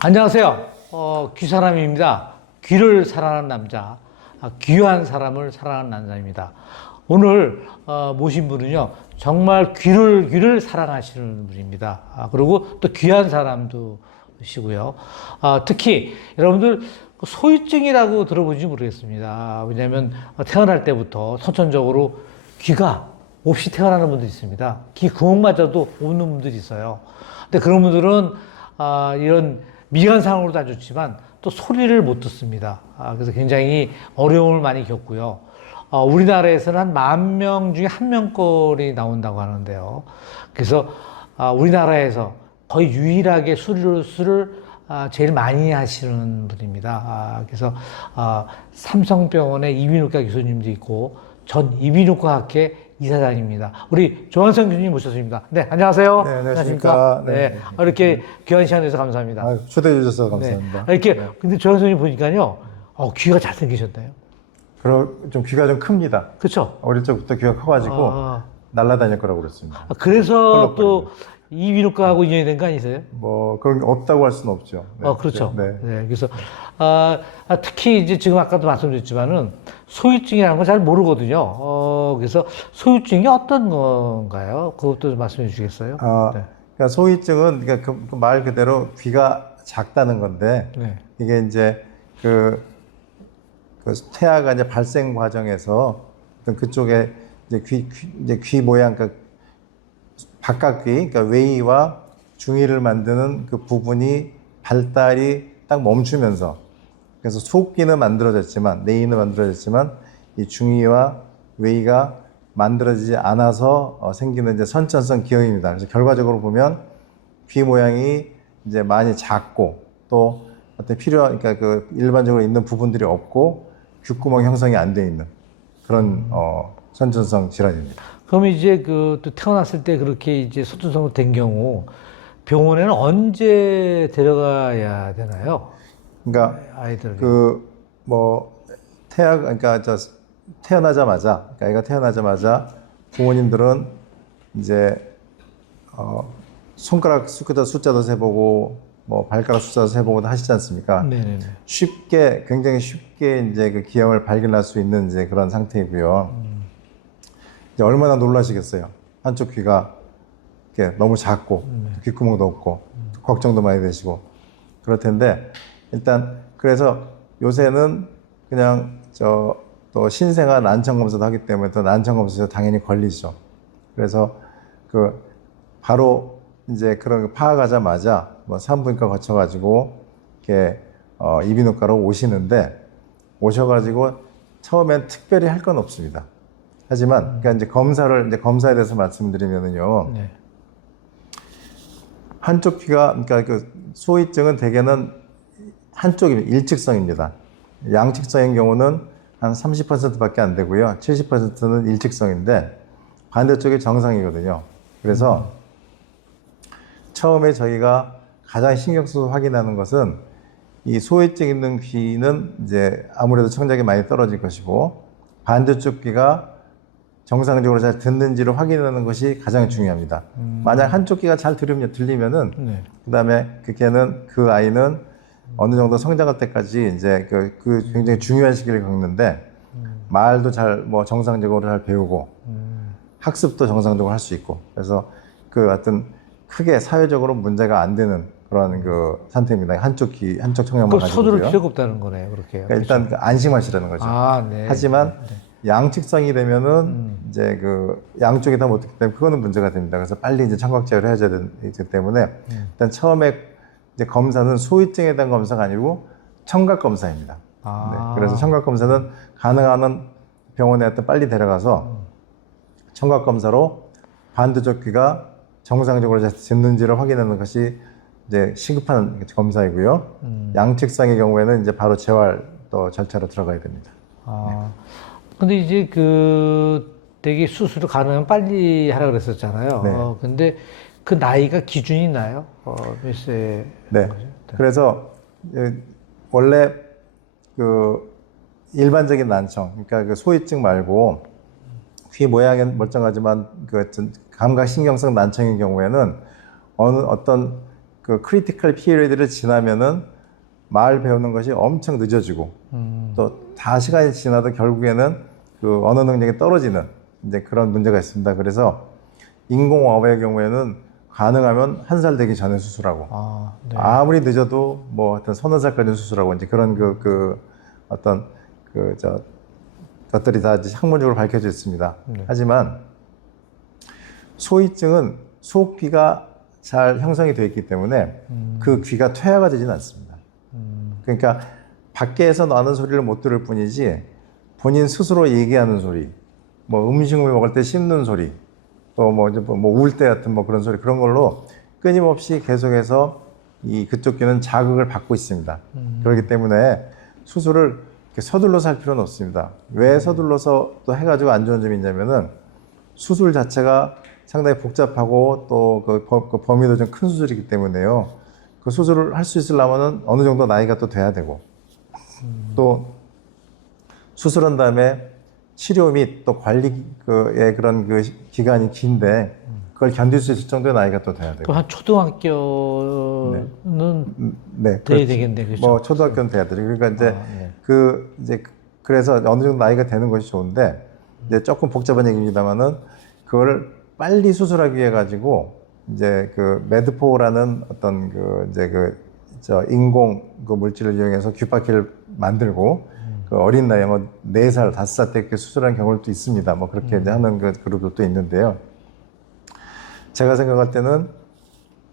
안녕하세요. 귀사람입니다. 귀를 사랑하는 남자, 귀한 사람을 사랑하는 남자입니다. 오늘 모신 분은요, 정말 귀를 사랑하시는 분입니다. 그리고 또 귀한 사람도시고요. 특히 여러분들 소유증이라고 들어보는지 모르겠습니다. 왜냐하면 태어날 때부터 선천적으로 귀가 없이 태어나는 분들이 있습니다. 귀 구멍마저도 없는 분들이 있어요. 근데 그런 분들은 이런 미간상으로도 안 좋지만 또 소리를 못 듣습니다. 그래서 굉장히 어려움을 많이 겪고요. 우리나라에서는 한 10,000명 중에 1명꼴이 나온다고 하는데요. 그래서 우리나라에서 거의 유일하게 수술을 제일 많이 하시는 분입니다. 그래서 삼성병원의 이비인후과 교수님도 있고 전 이비인후과학회 이사장입니다. 우리 조한성 교수님 모셨습니다. 네, 안녕하세요. 네, 안녕하십니까. 네. 이렇게 귀한 시간 내서 감사합니다. 초대해 주셔서 감사합니다. 네. 이렇게, 근데 조한성 교수님 보니까요, 귀가 잘생기셨나요? 좀 귀가 좀 큽니다. 그쵸? 어릴 적부터 귀가 커가지고 날아다닐 거라고 그랬습니다. 그래서 또 이비인후과하고 인연이 된 거 아니세요? 뭐 그런 게 없다고 할 수는 없죠. 네. 그렇죠. 네. 네. 그래서 특히 이제 지금 아까도 말씀드렸지만은 소유증이라는 걸 잘 모르거든요. 그래서 소유증이 어떤 건가요? 그것도 좀 말씀해 주시겠어요? 네. 그러니까 소유증은 그러니까 그 말 그대로 귀가 작다는 건데 네. 이게 이제 그 태아가 이제 발생 과정에서 어떤 그쪽에 이제 귀 모양 그러니까 바깥귀, 그러니까 외이와 중이를 만드는 그 부분이 발달이 딱 멈추면서, 그래서 속귀는 만들어졌지만, 내이는 만들어졌지만, 이 중이와 외이가 만들어지지 않아서 생기는 이제 선천성 기형입니다. 그래서 결과적으로 보면 귀 모양이 이제 많이 작고, 또 어떤 그러니까 그 일반적으로 있는 부분들이 없고, 귓구멍 형성이 안 돼 있는 그런 선천성 질환입니다. 그럼 이제 또 태어났을 때 그렇게 이제 선천성으로 된 경우 병원에는 언제 데려가야 되나요? 그러니까 아이들 그러니까 태어나자마자, 그러니까 애가 태어나자마자 부모님들은 이제 손가락 숫자도 세보고 뭐 발가락 숫자도 세보고 하시지 않습니까? 네네네. 굉장히 쉽게 이제 그 기형을 발견할 수 있는 이제 그런 상태이고요. 이제 얼마나 놀라시겠어요. 한쪽 귀가 이렇게 너무 작고 귓구멍도 없고 걱정도 많이 되시고 그럴 텐데, 일단 그래서 요새는 그냥 또 신생아 난청 검사도 하기 때문에 또 난청 검사도 당연히 걸리죠. 그래서 바로 이제 그런 거 파악하자마자 뭐 산부인과 거쳐가지고 이렇게 이비인후과로 오시는데, 오셔가지고 처음엔 특별히 할 건 없습니다. 하지만 그러니까 이제 검사에 대해서 말씀드리면은요. 네. 한쪽 귀가, 그러니까 그 소위증은 대개는 한쪽입니다. 일직성입니다. 양측성인 경우는 한 30%밖에 안 되고요. 70%는 일직성인데 반대쪽이 정상이거든요. 그래서 처음에 저희가 가장 신경 써서 확인하는 것은 이 소외증 있는 귀는 이제 아무래도 청력이 많이 떨어질 것이고, 반대쪽 귀가 정상적으로 잘 듣는지를 확인하는 것이 가장 중요합니다. 만약 한쪽 귀가 잘 들리면은 네. 그다음에 그 아이는 어느 정도 성장할 때까지 이제 그 굉장히 중요한 시기를 겪는데, 말도 정상적으로 잘 배우고 학습도 정상적으로 할 수 있고, 그래서 하여튼 크게 사회적으로 문제가 안 되는 그런 상태입니다. 한쪽 청력만 가지고요. 서두를 필요가 없다는 거네요, 그렇게. 그러니까 일단 안심하시라는 거죠. 네. 하지만 양측성이 되면은 이제 양쪽이 다 못했기 때문에 그거는 문제가 됩니다. 그래서 빨리 이제 청각 제어를 해야 되기 때문에 일단 처음에 이제 검사는 소위증에 대한 검사가 아니고 청각 검사입니다. 네. 그래서 청각 검사는 가능한 병원에 빨리 데려가서 청각 검사로 반대쪽 귀가 정상적으로 잘 듣는지를 확인하는 것이 이제 시급한 검사이고요. 양측성의 경우에는 이제 바로 재활 또 절차로 들어가야 됩니다. 근데 이제 되게 수술을 가능하면 빨리 하라 그랬었잖아요. 네. 근데 그 나이가 기준이 있나요? 몇 세? 네. 그래서 원래 일반적인 난청, 그러니까 소위증 말고 귀 모양은 멀쩡하지만 감각신경성 난청의 경우에는 어떤 그 크리티컬 피리어드를 지나면은 말 배우는 것이 엄청 늦어지고 또 다 시간이 지나도 결국에는 그 언어 능력이 떨어지는 이제 그런 문제가 있습니다. 그래서 인공어업의 경우에는 가능하면 1살 되기 전에 수술하고 네. 아무리 늦어도 뭐 하여튼 서너 살까지 수술하고 이제 그런 어떤 것들이 다 이제 학문적으로 밝혀져 있습니다. 하지만 소위증은 소옥귀가 잘 형성이 되어 있기 때문에 그 귀가 퇴화가 되지는 않습니다. 그러니까 밖에서 나는 소리를 못 들을 뿐이지 본인 스스로 얘기하는 소리, 뭐 음식을 먹을 때 씹는 소리, 또 뭐 울 때 같은 뭐 그런 소리 그런 걸로 끊임없이 계속해서 이 그쪽 귀는 자극을 받고 있습니다. 그렇기 때문에 수술을 이렇게 서둘러서 할 필요는 없습니다. 왜 서둘러서 또 해가지고 안 좋은 점이 있냐면은 수술 자체가 상당히 복잡하고 또 그 범위도 좀 큰 수술이기 때문에요. 그 수술을 할 수 있으려면은 어느 정도 나이가 또 돼야 되고 또 수술한 다음에 치료 및 또 관리의 그런 그 기간이 긴데 그걸 견딜 수 있을 정도의 나이가 또 돼야 되고. 그럼 한 초등학교는 네, 돼야 되겠네, 그렇죠? 뭐 초등학교는 돼야 되죠. 그러니까 이제 그래서 어느 정도 나이가 되는 것이 좋은데 이제 조금 복잡한 얘기입니다만은 그거를 빨리 수술하기 위해 가지고 이제 그 메드포라는 어떤 인공 그 물질을 이용해서 귓바퀴를 만들고 그 어린 나이에 뭐 4살, 5살 때 이렇게 수술하는 경우도 있습니다. 뭐 그렇게 이제 하는 그 그룹도 있는데요. 제가 생각할 때는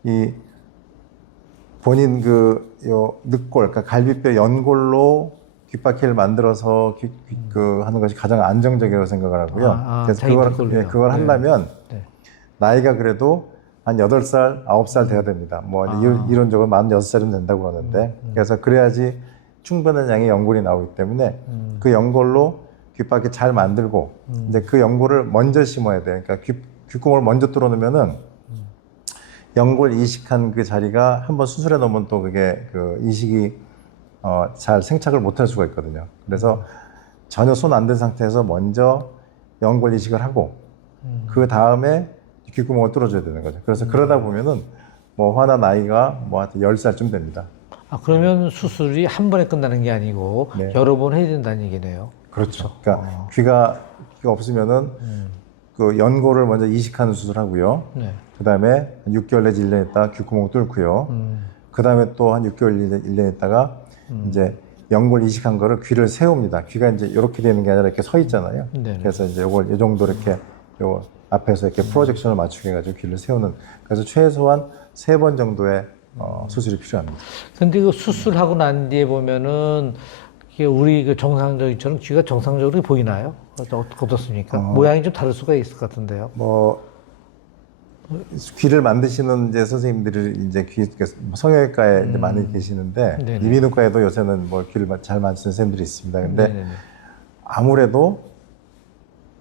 이 본인 요 늑골, 그러니까 갈비뼈 연골로 귓바퀴를 만들어서 하는 것이 가장 안정적이라고 생각을 하고요. 그래서 그걸 하려면 나이가 그래도 한 8살, 9살 돼야 됩니다. 뭐 이론적으로 46살이면 된다고 하는데 그래서 그래야지 충분한 양의 연골이 나오기 때문에 그 연골로 귓바퀴 잘 만들고 이제 그 연골을 먼저 심어야 돼요. 그러니까 귓구멍을 먼저 뚫어놓으면은 연골 이식한 그 자리가 한번 수술해 놓으면 또 그게 그 이식이 잘 생착을 못할 수가 있거든요. 그래서 전혀 손 안 댄 상태에서 먼저 연골 이식을 하고 그 다음에 귓구멍을 뚫어줘야 되는 거죠. 그래서 그러다 보면은 뭐 화나 나이가 뭐 하여튼 10살쯤 됩니다. 그러면 수술이 한 번에 끝나는 게 아니고 여러 번 해야 된다는 얘기네요. 그렇죠. 그러니까 귀가 없으면은 그 연골을 먼저 이식하는 수술하고요. 그 다음에 6개월 내지 1년 있다가 귓구멍 뚫고요. 그 다음에 또 한 6개월, 1년 있다가 이제 연골 이식한 거를 귀를 세웁니다. 귀가 이제 이렇게 되는 게 아니라 이렇게 서 있잖아요. 그래서 이제 요걸 이 정도 이렇게 요 앞에서 이렇게 프로젝션을 맞추게 해가지고 귀를 세우는. 그래서 최소한 3번 정도의 수술이 필요합니다. 근데 그 수술하고 난 뒤에 보면은 이게 우리 그 정상적인처럼 귀가 정상적으로 보이나요? 어떻습니까? 모양이 좀 다를 수가 있을 것 같은데요. 뭐 귀를 만드시는 이제 선생님들이 이제 성형외과에 이제 많이 계시는데 이비인후과에도 요새는 뭐 귀를 잘 만드시는 선생님들이 있습니다. 근데 아무래도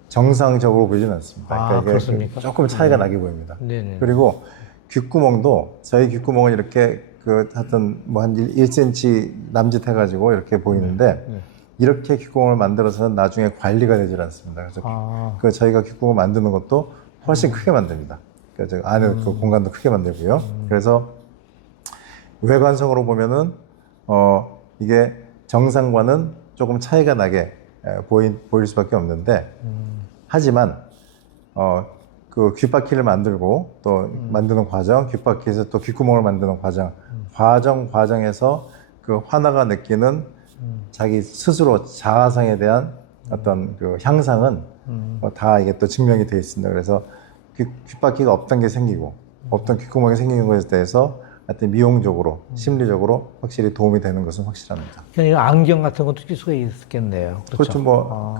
정상적으로 보이지는 않습니다. 그러니까 그렇습니까? 조금 차이가 나게 보입니다. 그리고 귓구멍도 저희 귓구멍은 이렇게 하여튼 뭐 한 1cm 남짓 해가지고 이렇게 보이는데 이렇게 귓구멍을 만들어서는 나중에 관리가 되질 않습니다. 그래서 저희가 귓구멍을 만드는 것도 훨씬 크게 만듭니다. 그래서 안에 그 공간도 크게 만들고요. 그래서 외관성으로 보면은 이게 정상과는 조금 차이가 나게 보일 수밖에 없는데 하지만 그 귓바퀴를 만들고 또 만드는 과정, 귓바퀴에서 또 귓구멍을 만드는 과정에서 그 환아가 느끼는 자기 스스로 자아상에 대한 어떤 그 향상은 다 이게 또 증명이 되어 있습니다. 그래서 귓바퀴가 없던 게 생기고 없던 귓구멍이 생기는 것에 대해서 하여튼 미용적으로 심리적으로 확실히 도움이 되는 것은 확실합니다. 그러니까 안경 같은 것도 낄 수가 있겠네요. 그렇죠. 뭐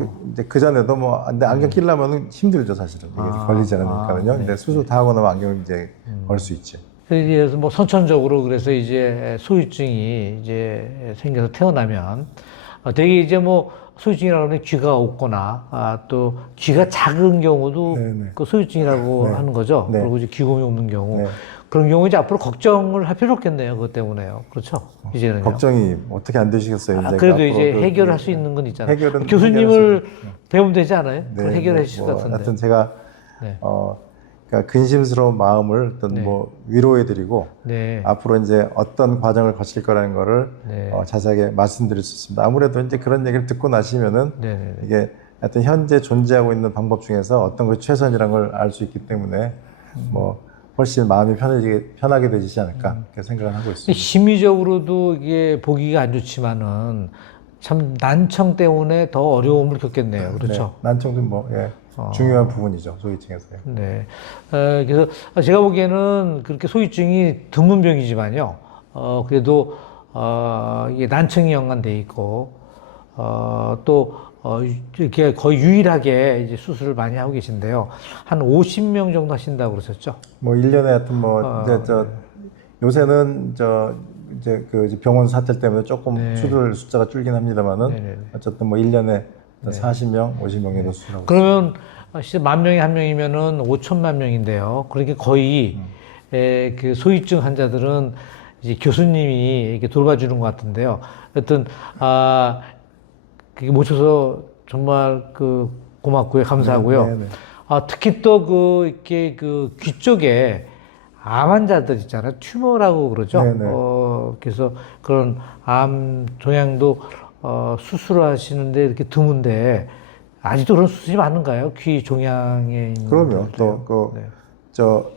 그 전에도 뭐 근데 안경 끼려면 힘들죠 사실은 이게 걸리지 않으니까요. 근데 수술 다 하고 나면 안경을 이제 걸 수 있죠. 그래서 뭐 선천적으로 그래서 이제 소유증이 이제 생겨서 태어나면 되게 이제 뭐 소유증이라고 하면 귀가 없거나 또 귀가 작은 경우도 그 소유증이라고 하는 거죠. 그리고 이제 귀곰이 없는 경우 그런 경우 이제 앞으로 걱정을 할 필요 없겠네요. 그것 때문에요. 그렇죠. 이제는 걱정이 어떻게 안 되시겠어요. 이제 그래도 이제 해결할 수 있는 건 있잖아요. 교수님을 배우면 되지 않아요? 그걸 해결해 주실 것 같은데. 하여튼 제가 그러니까 근심스러운 마음을 어떤 네. 뭐 위로해드리고 네. 앞으로 이제 어떤 과정을 거칠 거라는 거를 네. 자세하게 말씀드릴 수 있습니다. 아무래도 이제 그런 얘기를 듣고 나시면은 네. 네. 이게 하여튼 현재 존재하고 있는 방법 중에서 어떤 것이 최선이라는 걸 알 수 있기 때문에 뭐 훨씬 마음이 편하게 되지 않을까 그렇게 생각을 하고 있습니다. 심리적으로도 이게 보기가 안 좋지만은 참 난청 때문에 더 어려움을 겪겠네요. 그렇죠? 네, 난청도 뭐 중요한 부분이죠. 소위층에서요. 네. 그래서 제가 보기에는 그렇게 소위증이 드문 병이지만요. 그래도 이게 난청이 연관돼 있고 또 이렇게 거의 유일하게 이제 수술을 많이 하고 계신데요. 한 50명 정도 하신다고 그러셨죠? 뭐 1년에 하여튼 뭐 이제 요새는 이제 그 병원 사태 때문에 조금 네. 수술 숫자가 줄긴 합니다만은 네네. 어쨌든 뭐 1년에 40명, 50명 정도 수술하고 그러면 진짜 만 명에 한 명이면은 5천만 명인데요. 그러니까 거의 그 소위증 환자들은 이제 교수님이 이렇게 돌봐주는 것 같은데요. 하여튼 그게 모셔서 정말 그 고맙고요, 감사하고요. 네, 네. 특히 또 이렇게 귀 쪽에 암 환자들 있잖아요. 튜머라고 그러죠. 네, 네. 그래서 그런 암 종양도 수술을 하시는데 이렇게 드문데 아직도 그런 수술이 많은가요? 귀 종양에 있는 그러면 분들도요? 또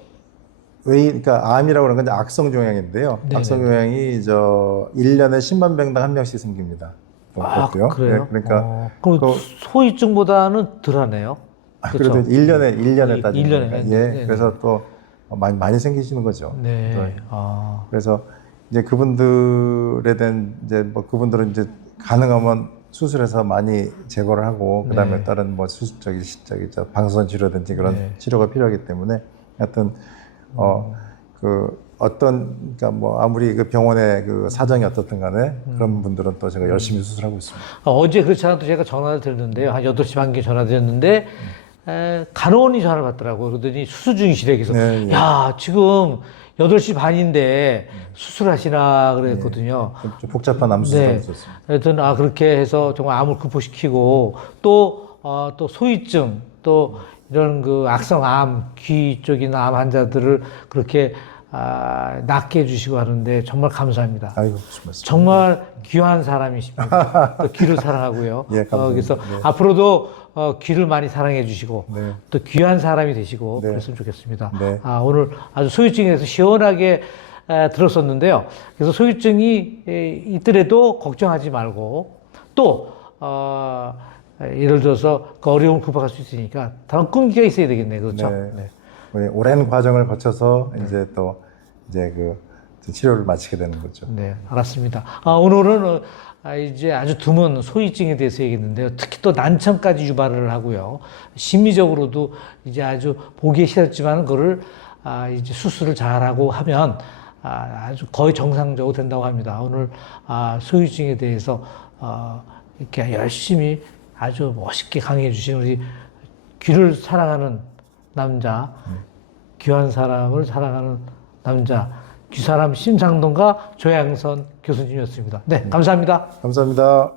그러니까 암이라고 그러는 건 이제 악성 종양인데요. 네네. 악성 종양이 1년에 10만 명당 한 명씩 생깁니다. 그렇고요. 그래요? 네, 그러니까 그럼 소위증보다는 덜하네요. 그렇죠? 그래도 1년에 따지면 일년에. 네. 그래서 또 많이 생기시는 거죠. 네. 그래서 이제 그분들에 대한 이제 뭐 그분들은 이제 가능하면 수술해서 많이 제거를 하고 그다음에 네. 다른 뭐 방사선 치료든지 그런 네. 치료가 필요하기 때문에 하여튼 그러니까 뭐 아무리 그 병원의 그 사정이 어떻든 간에 그런 분들은 또 제가 열심히 수술하고 있습니다. 어제 그렇지 않아도 제가 전화를 드렸는데요. 한 8시 반께 전화 드렸는데 간호원이 전화를 받더라고요. 그러더니 수술 중이시래. 그래서 네, 야, 지금 8시 반인데 수술하시나 그랬거든요. 좀 복잡한 암 네. 수술이 있었습니다. 하여튼 그렇게 해서 정말 암을 극복시키고 또 소위증 또 이런 그 악성암 귀 쪽이나 암 환자들을 그렇게 낫게 해주시고 하는데 정말 감사합니다. 아이고, 무슨 말씀. 정말 귀한 사람이십니다. 또 귀를 사랑하고요. 예, 감사합니다. 그래서 네. 앞으로도 귀를 많이 사랑해 주시고 네. 또 귀한 사람이 되시고 네. 그랬으면 좋겠습니다. 네. 오늘 아주 소유증에 대해서 시원하게 들었었는데요. 그래서 소유증이 있더라도 걱정하지 말고 또 예를 들어서 그 어려움을 극복할 수 있으니까 다른 끈기가 있어야 되겠네요. 그렇죠? 네. 오랜 과정을 거쳐서 이제 또 그 치료를 마치게 되는 거죠. 네, 알았습니다. 오늘은 이제 아주 드문 소위증에 대해서 얘기했는데요. 특히 또 난청까지 유발을 하고요. 심리적으로도 이제 아주 보기에 싫었지만 그거를 이제 수술을 잘하고 하면 아주 거의 정상적으로 된다고 합니다. 오늘 소위증에 대해서 이렇게 열심히 아주 멋있게 강의해 주신 우리 귀를 사랑하는 남자, 귀한 사람을 사랑하는 남자, 귀사람 심상동과 조양선 교수님이었습니다. 네, 감사합니다. 감사합니다.